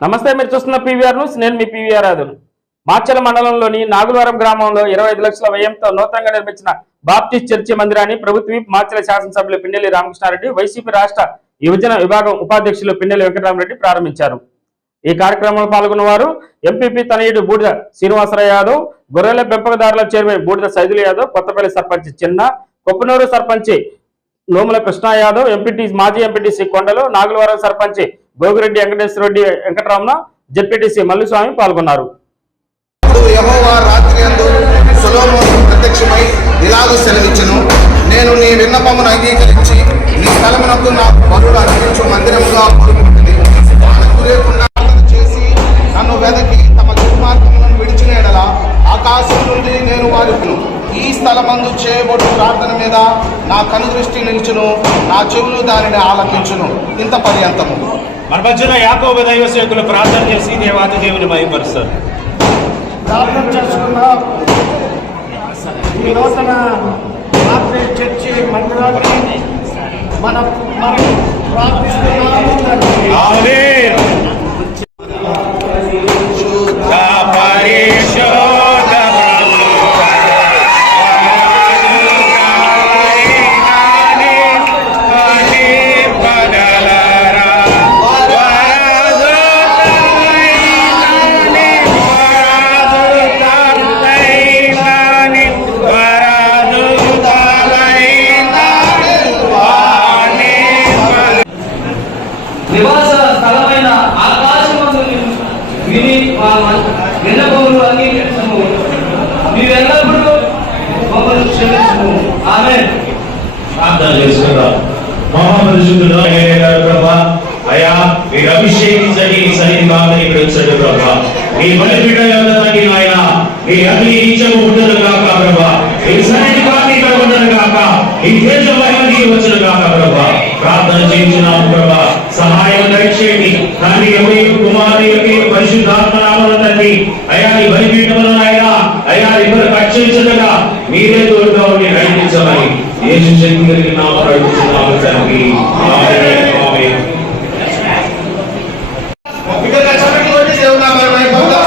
నమస్తే మీరు చూస్తున్న పీవీఆర్ న్యూస్. నేను మీ పీవీఆర్ రాజును మార్చల మండలంలోని నాగులవరం గ్రామంలో ఇరవై ఐదు లక్షల వ్యయంతో నూతనంగా నిర్మించిన బాప్టిస్ట్ చర్చి మందిరాన్ని ప్రభుత్వ మార్చల శాసనసభ్యులు పిన్నెల్లి రామకృష్ణారెడ్డి వైసీపీ రాష్ట్ర యువజన విభాగం ఉపాధ్యక్షులు పిన్నెల్లి వెంకటరామరెడ్డి ప్రారంభించారు. ఈ కార్యక్రమంలో పాల్గొన్న వారు ఎంపీపీ తనయుడు బూడిద శ్రీనివాసరావు యాదవ్ గొర్రెల పెంపకదారుల చైర్మన్ బూడిద సైదులు యాదవ్ కొత్తపల్లి సర్పంచ్ చిన్న కొప్పనూరు సర్పంచ్ నోముల కృష్ణ యాదవ్ ఎంపీటీ మాజీ ఎంపీటీసీ కొండలు నాగులవరం సర్పంచ్ భోగిరెడ్డి వెంకటేశ్వర రెడ్డి వెంకటరమణ జెడ్పీటీసీ మల్లిస్వామి పాల్గొన్నారు. అప్పుడు రాత్రి ప్రత్యక్షమై ఇలాగ సెలవిచ్చును. నేను నీ విన్నపమును అంగీకరించి నీ స్థలమునకు నా బరువులు అందించు మందిరముగా కోరుకుంటుంది లేకుండా చేసి నన్ను వెదకి తమ దుర్మార్గములను విడిచిన ఎడల ఆకాశం నుండి నేను వారికును ఈ స్థలమందు చేయబడు ప్రార్థన మీద నా కనుదృష్టి నిలిచును. నా చెవులు దానిని ఆలకించును. ఇంత పర్యంతము. మన మధ్యన యాకోబ దైవ సేవకులు ప్రార్థన చేసి దేవాది దేవుని మహిమపరుస్తారు ప్రార్థన చేసుకున్న ఈ చర్చి మందిరాన్ని మనం మనం ప్రార్థిస్తున్నాము. విని విన్నపములు అంగీకరించము మీరెల్లప్పుడూ మమ్మల్ని క్షమించము. ఆమె ప్రార్థన చేసుకుందాం. మహాపరిశుద్ధుడు అయిన ప్రభా. అయా మీరు అభిషేకించండి సన్నిధిగా ఇక్కడ వచ్చాడు ప్రభా. మీ బలిపీఠ తండ్రి నాయన? మీ అగ్ని ఈచము ఉండదు కాక ప్రభా. మీ సన్నిధి కాక ఇక్కడ ఉండదు కాక ఈ దేశం వైపు వచ్చను కాక ప్రభా. ప్రార్థన చేయించినాము ప్రభా. సహాయం దయచేయండి. తండ్రి ఎవరి కుమారు యొక్క పరిశుద్ధాత్మనామల తండ్రి. అయా ఈ బలిపీఠములను అయినా అయా ఇద్దరు రక్షించగా మీరే తోడుగా ఉండి నడిపించమని. యేసు శక్తి కలిగిన నామమున అడుగుతున్నాము తండ్రి ఆమేన్ ఆమేన్ ఇక్కడ చక్కటి కొట్టి దేవుని నామాన్ని మహిమపరుద్దాం.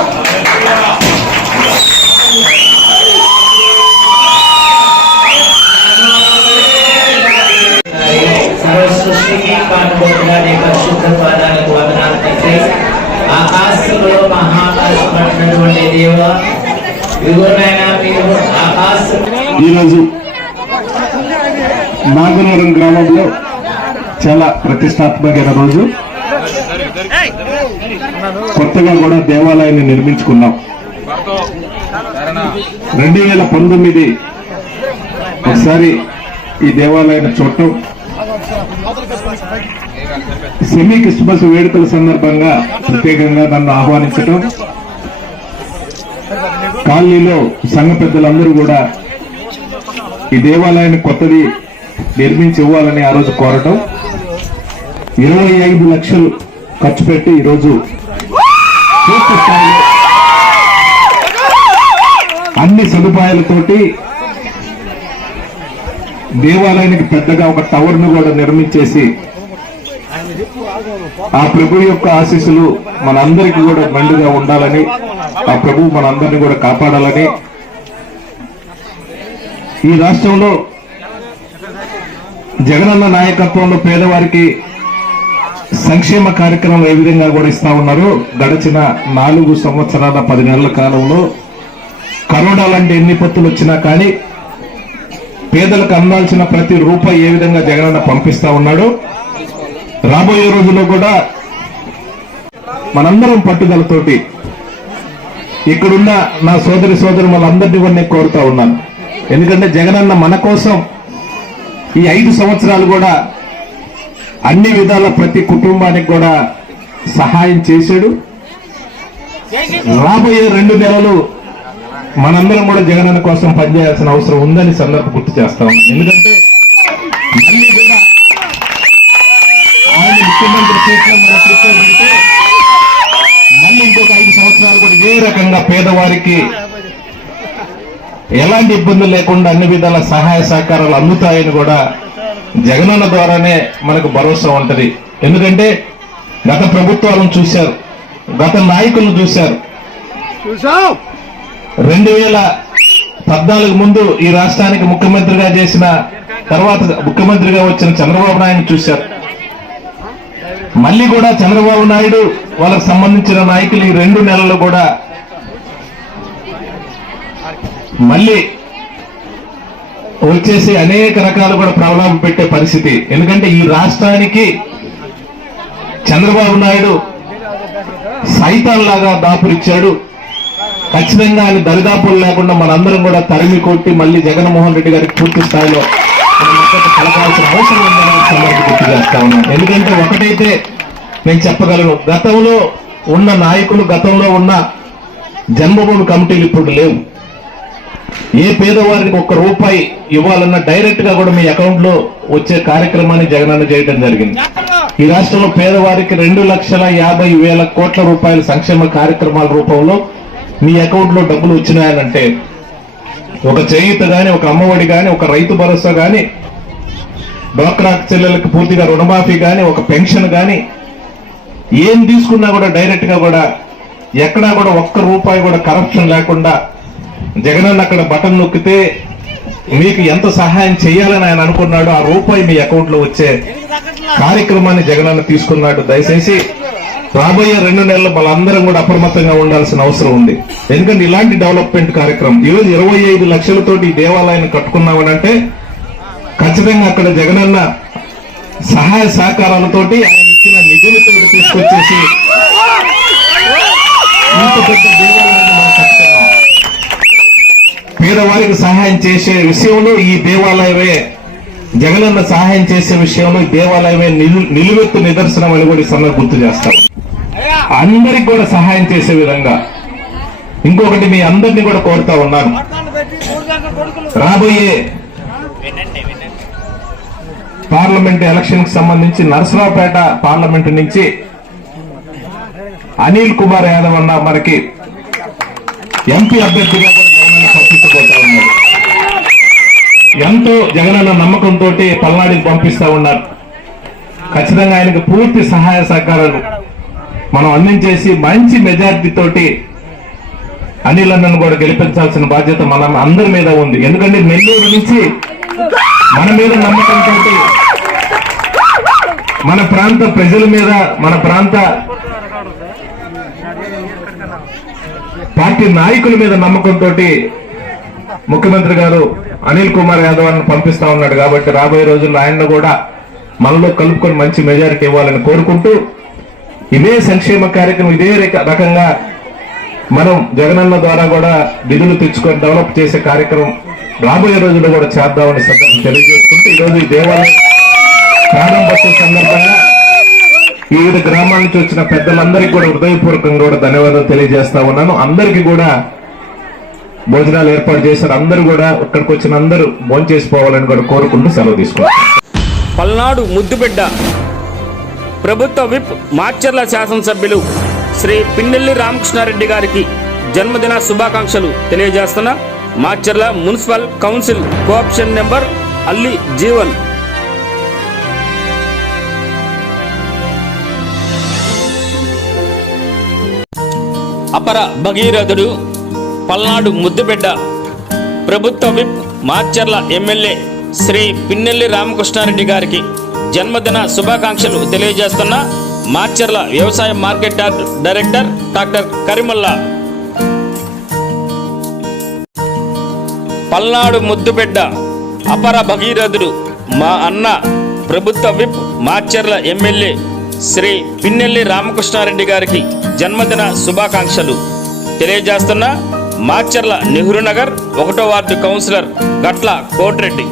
సర్వ సృష్టికి కానుకోకుండా నీ పరిశుద్ధ పాదాలకు వందనాలు తండ్రి ఆకాశంలో మహాకాశం పట్టినటువంటి దేవ ఇదిగోనైనా మీరు ఆకాశం ఈరోజు నాగనూరం గ్రామంలో చాలా ప్రతిష్టాత్మకమైన రోజు. కొత్తగా కూడా దేవాలయాన్ని నిర్మించుకున్నాం. రెండు వేల పంతొమ్మిది ఒకసారి ఈ దేవాలయాన్ని చూడటం. సెమీ క్రిస్మస్ వేడుకల సందర్భంగా ప్రత్యేకంగా నన్ను ఆహ్వానించటం. కాలనీలో సంఘ పెద్దలందరూ కూడా ఈ దేవాలయాన్ని కొత్తది నిర్మించి ఇవ్వాలని ఆ రోజు కోరటం. ఇరవై ఐదు లక్షలు ఖర్చు పెట్టి ఈరోజు పూర్తి స్థాయిలో అన్ని సదుపాయాలతోటి దేవాలయానికి పెద్దగా ఒక టవర్ను కూడా నిర్మించేసి ఆ ప్రభు యొక్క ఆశీస్సులు మనందరికీ కూడా బండిగా ఉండాలని ఆ ప్రభు మనందరినీ కూడా కాపాడాలని ఈ రాష్ట్రంలో జగనన్న నాయకత్వంలో పేదవారికి సంక్షేమ కార్యక్రమం ఏ విధంగా కూడా ఇస్తా ఉన్నారు. గడిచిన నాలుగు సంవత్సరాల పది నెలల కాలంలో కరోనా లాంటి ఎన్ని పత్తులు వచ్చినా కానీ పేదలకు అందాల్సిన ప్రతి రూపాయి ఏ విధంగా జగనన్న పంపిస్తా ఉన్నాడు. రాబోయే రోజుల్లో కూడా మనందరం పట్టుదలతోటి ఇక్కడున్న నా సోదరి సోదరు వాళ్ళందరినీ కూడా నేను కోరుతా ఉన్నాను. ఎందుకంటే జగనన్న మన కోసం ఈ ఐదు సంవత్సరాలు కూడా అన్ని విధాల ప్రతి కుటుంబానికి కూడా సహాయం చేశాడు. రాబోయే రెండు నెలలు మనందరం కూడా జగనన్న కోసం పనిచేయాల్సిన అవసరం ఉందని సందర్భ గుర్తు చేస్తాం ఎందుకంటే మళ్ళీ కూడా ఆయన ముఖ్యమంత్రి రకంగా పేదవారికి ఎలాంటి ఇబ్బందులు లేకుండా అన్ని విధాల సహాయ సహకారాలు అందుతాయని కూడా జగనన్న ద్వారానే మనకు భరోసా ఉంటది. ఎందుకంటే గత ప్రభుత్వాలను చూశారు గత నాయకులను చూశారు. రెండు వేల పద్నాలుగు ముందు ఈ రాష్ట్రానికి ముఖ్యమంత్రిగా చేసిన తర్వాత ముఖ్యమంత్రిగా వచ్చిన చంద్రబాబు నాయుడు చూశారు. మళ్ళీ కూడా చంద్రబాబు నాయుడు వాళ్ళకి సంబంధించిన నాయకులు ఈ రెండు నెలలు కూడా మళ్ళీ వచ్చేసి అనేక రకాలు కూడా ప్రభావం పెట్టే పరిస్థితి. ఎందుకంటే ఈ రాష్ట్రానికి చంద్రబాబు నాయుడు సైతాన్లాగా దాపురిచ్చాడు. ఖచ్చితంగా ఆయన దరిదాపులు లేకుండా మనందరం కూడా తరిమి కొట్టి మళ్ళీ జగన్మోహన్ రెడ్డి గారికి పూర్తి స్థాయిలో కలపాల్సిన అవసరం ఉందని ఈ గుర్తు చేస్తా ఉన్నాను. ఎందుకంటే ఒకటైతే నేను చెప్పగలను గతంలో ఉన్న నాయకులు గతంలో ఉన్న జన్మభూమి కమిటీలు ఇప్పుడు లేవు. ఏ పేదవారికి ఒక్క రూపాయి ఇవ్వాలన్నా డైరెక్ట్గా కూడా మీ అకౌంట్లో వచ్చే కార్యక్రమాన్ని జగనన్న చేయడం జరిగింది. ఈ రాష్ట్రంలో పేదవారికి రెండు లక్షల యాభై వేల కోట్ల రూపాయల సంక్షేమ కార్యక్రమాల రూపంలో మీ అకౌంట్లో డబ్బులు వచ్చినాయనంటే ఒక చేయూత గాని ఒక అమ్మఒడి గాని ఒక రైతు భరోసా గాని డ్వాక్రా చెల్లెలకు పూర్తిగా రుణమాఫీ గాని ఒక పెన్షన్ గాని ఏం తీసుకున్నా కూడా డైరెక్ట్గా కూడా ఎక్కడా కూడా ఒక్క రూపాయి కూడా కరప్షన్ లేకుండా జగనన్న అక్కడ బటన్ నొక్కితే మీకు ఎంత సహాయం చేయాలని ఆయన అనుకున్నాడో ఆ రూపాయి మీ అకౌంట్లో వచ్చే కార్యక్రమాన్ని జగనన్న తీసుకున్నాడు. దయచేసి రాబోయే రెండు నెలలు మనందరం కూడా అప్రమత్తంగా ఉండాల్సిన అవసరం ఉంది. ఎందుకంటే ఇలాంటి డెవలప్మెంట్ కార్యక్రమం ఈరోజు ఇరవై ఐదు లక్షలతోటి ఈ దేవాలయాన్ని కట్టుకున్నామనంటే ఖచ్చితంగా అక్కడ జగనన్న సహాయ సహకారాలతోటి ఆయన ఇచ్చిన నిధులతో తీసుకొచ్చేసి ఇంత పెద్ద దేవాలయాన్ని మనం కట్టుకున్నాం. పేదవారికి సహాయం చేసే విషయంలో ఈ దేవాలయమే జగనన్న సహాయం చేసే విషయంలో దేవాలయమే నిలు- నిలువెత్తు నిదర్శనం అని కూడా ఈ సమయం గుర్తు చేస్తాం. అందరికి కూడా సహాయం చేసే విధంగా ఇంకొకటి మీ అందరినీ కూడా కోరుతా ఉన్నాను. రాబోయే పార్లమెంట్ ఎలక్షన్కి సంబంధించి నరసరావుపేట పార్లమెంట్ నుంచి అనిల్ కుమార్ యాదవ్ అన్న మనకి ఎంపీ అభ్యర్థిగా పంపించబోతా ఉన్నారు. ఎంతో జగనన్న నమ్మకంతో పల్నాడికి పంపిస్తా ఉన్నారు. ఖచ్చితంగా ఆయనకు పూర్తి సహాయ సహకారాలు మనం అందించేసి మంచి మెజారిటీ తోటి అనిల్ అన్నను కూడా గెలిపించాల్సిన బాధ్యత మన అందరి మీద ఉంది. ఎందుకంటే నెల్లూరు నుంచి మన మీద నమ్మకంతో మన ప్రాంత ప్రజల మీద మన ప్రాంత పార్టీ నాయకుల మీద నమ్మకంతో ముఖ్యమంత్రి గారు అనిల్ కుమార్ యాదవ్ అని పంపిస్తా ఉన్నాడు కాబట్టి రాబోయే రోజుల్లో ఆయన కూడా మనలో కలుపుకొని మంచి మెజారిటీ ఇవ్వాలని కోరుకుంటూ ఇదే సంక్షేమ కార్యక్రమం ఇదే రకంగా మనం జగనన్న ద్వారా కూడా నిధులు తెచ్చుకొని డెవలప్ చేసే కార్యక్రమం రాబోయే రోజుల్లో కూడా చేద్దామని సందర్భం తెలియజేసుకుంటూ ఈరోజు ఈ దేవాలయం ప్రారంభోత్సవ సందర్భంగా వివిధ గ్రామాల నుంచి వచ్చిన పెద్దలందరికీ కూడా హృదయపూర్వకంగా కూడా ధన్యవాదాలు తెలియజేస్తా ఉన్నాను. అందరికీ కూడా భోజనాలు ఏర్పాటు చేశారు. అందరూ కూడా ఇక్కడికి వచ్చిన అందరూ భోజనం చేసిపోవాలని కూడా కోరుకుంటూ సెలవు తీసుకున్నారు పల్నాడు ముద్దుబిడ్డ ప్రభుత్వ విప్ మాచర్ల శాసనసభ్యులు శ్రీ పిన్నెల్లి రామకృష్ణారెడ్డి గారికి జన్మదిన శుభాకాంక్షలు తెలియజేస్తున్న Macherla municipal council cooption member Alli Jeevan. అపర భగీరథుడు పల్నాడు ముద్దుబిడ్డ ప్రభుత్వ విప్ మార్చర్ల ఎమ్మెల్యే శ్రీ పిన్నెల్లి రామకృష్ణారెడ్డి గారికి జన్మదిన శుభాకాంక్షలు తెలియజేస్తున్న మార్చర్ల వ్యవసాయ market director doctor Karimalla. Palnadu ముద్దుబిడ్డ అపర భగీరథుడు మా అన్న ప్రభుత్వ విప్ మార్చర్ల ఎమ్మెల్యే శ్రీ పిన్నెల్లి రామకృష్ణారెడ్డి గారికి జన్మదిన శుభాకాంక్షలు తెలియజేస్తున్న మార్చర్ల నెహ్రూ నగర్ ఒకటో వార్డు కౌన్సిలర్ గట్ల కోటిరెడ్డి.